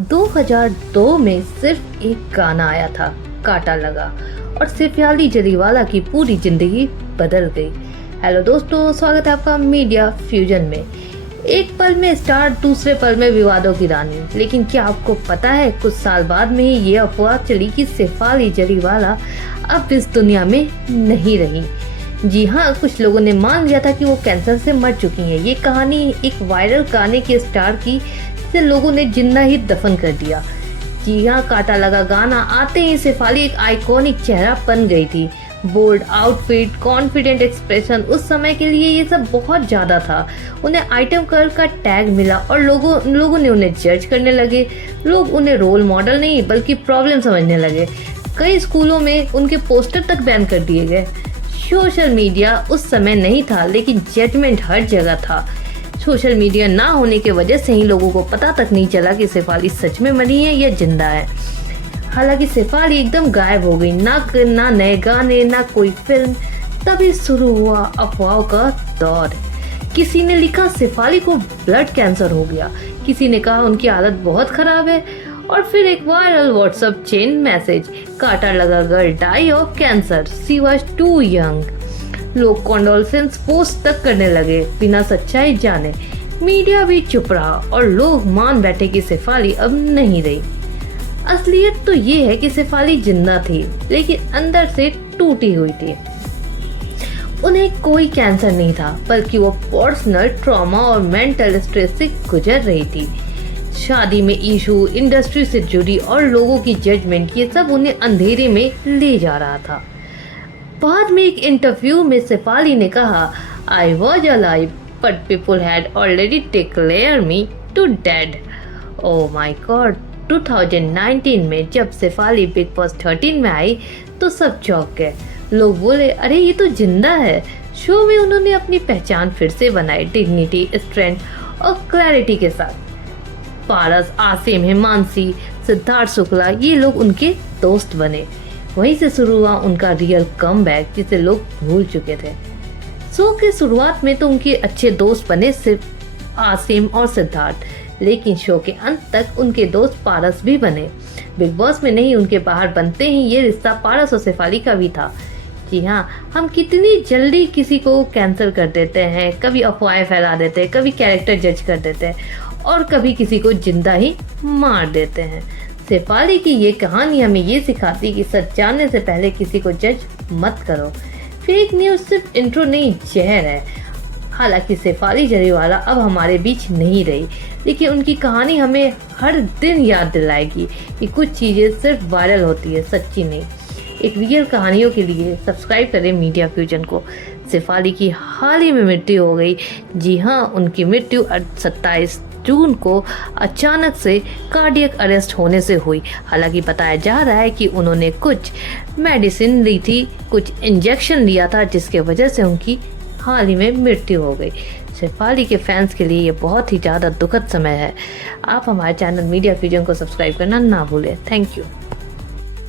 2002 में सिर्फ एक गाना आया था, कांटा लगा, और शेफाली जरीवाला की पूरी जिंदगी बदल गई। हेलो दोस्तों, स्वागत है आपका मीडिया फ्यूजन में। एक पल में स्टार, दूसरे पल में विवादों की रानी। लेकिन क्या आपको पता है, कुछ साल बाद में ही ये अफवाह चली कि शेफाली जरीवाला अब इस दुनिया में नहीं रही। जी हाँ, कुछ लोगों ने मान लिया था कि वो कैंसर से मर चुकी हैं। ये कहानी एक वायरल गाने के स्टार की से लोगों ने जिंदा ही दफन कर दिया। जी हाँ, कांटा लगा गाना आते ही शेफाली एक आइकॉनिक चेहरा बन गई थी। बोल्ड आउटफिट, कॉन्फिडेंट एक्सप्रेशन, उस समय के लिए ये सब बहुत ज्यादा था। उन्हें आइटम गर्ल का टैग मिला और लोगों ने उन्हें जज करने लगे। लोग उन्हें रोल मॉडल नहीं बल्कि प्रॉब्लम समझने लगे। कई स्कूलों में उनके पोस्टर तक बैन कर दिए गए। सोशल मीडिया उस समय नहीं था, लेकिन जजमेंट हर जगह था। सोशल मीडिया ना होने की वजह से ही लोगों को पता तक नहीं चला कि शेफाली सच में मरी है या जिंदा है। हालांकि शेफाली एकदम गायब हो गई, ना नए गाने, ना कोई फिल्म। तभी शुरू हुआ अफवाहों का दौर। किसी ने लिखा शेफाली को ब्लड कैंसर हो गया, किसी ने कहा उनकी हालत बहुत खराब है, और फिर एक viral WhatsApp chain message, Kaanta Laga girl die of cancer, she was too young. लोग कंडोलेंस पोस्ट तक करने लगे बिना सच्चाई जाने। मीडिया भी चुप रहा और लोग मान बैठे कि शेफाली अब नहीं रही। असलियत तो ये है कि शेफाली जिंदा थी, लेकिन अंदर से टूटी हुई थी। उन्हें कोई कैंसर नहीं था, बल्कि वो पर्सनल ट्रॉमा और मेंटल स्ट्रेस से गुजर रही थी। शादी में इशू, इंडस्ट्री से जुड़ी और लोगों की जजमेंट, ये सब उन्हें अंधेरे में ले जा रहा था। बाद में एक इंटरव्यू में शेफाली ने कहा, I was alive but people had already declare me to dead. Oh my God. 2019 में जब शेफाली बिग बॉस 13 में आई तो सब चौंक गए। लोग बोले, अरे ये तो जिंदा है। शो में उन्होंने अपनी पहचान फिर से बनाई, डिग्निटी, स्ट्रेंथ और क्लैरिटी के साथ। पारस, आसिम, हिमांशी, सिद्धार्थ शुक्ला, ये लोग उनके दोस्त बने। वहीं से शुरू हुआ उनका रियल कमबैक, जिसे लोग भूल चुके थे। शो की शुरुआत में तो उनके अच्छे दोस्त बने सिर्फ आसिम और सिद्धार्थ, लेकिन शो के अंत तक उनके दोस्त पारस भी बने। बिग बॉस में नहीं, उनके बाहर बनते ही ये रिश्ता पारस और शेफाली का भी था। जी हाँ, हम कितनी जल्दी किसी को कैंसिल कर देते हैं, कभी अफवाहें फैला देते हैं, कभी कैरेक्टर जज कर देते हैं और कभी किसी को जिंदा ही मार देते हैं। शेफाली की ये कहानी हमें ये सिखाती कि सच जानने से पहले किसी को जज मत करो। फेक न्यूज़ सिर्फ इंट्रो नहीं, जहर है। हालांकि शेफाली जरीवाला अब हमारे बीच नहीं रही, लेकिन उनकी कहानी हमें हर दिन याद दिलाएगी कि कुछ चीज़ें सिर्फ वायरल होती है, सच्ची नहीं। एक रियल कहानियों के लिए सब्सक्राइब करें मीडिया फ्यूजन को। शेफाली की हाल ही में मृत्यु हो गई। जी हाँ, उनकी मृत्यु 27 जून को अचानक से कार्डियक अरेस्ट होने से हुई। हालांकि बताया जा रहा है कि उन्होंने कुछ मेडिसिन ली थी, कुछ इंजेक्शन लिया था, जिसके वजह से उनकी हाल ही में मृत्यु हो गई। शेफाली के फैंस के लिए ये बहुत ही ज़्यादा दुखद समय है। आप हमारे चैनल मीडिया फ्यूजन को सब्सक्राइब करना ना भूलें। Thank you.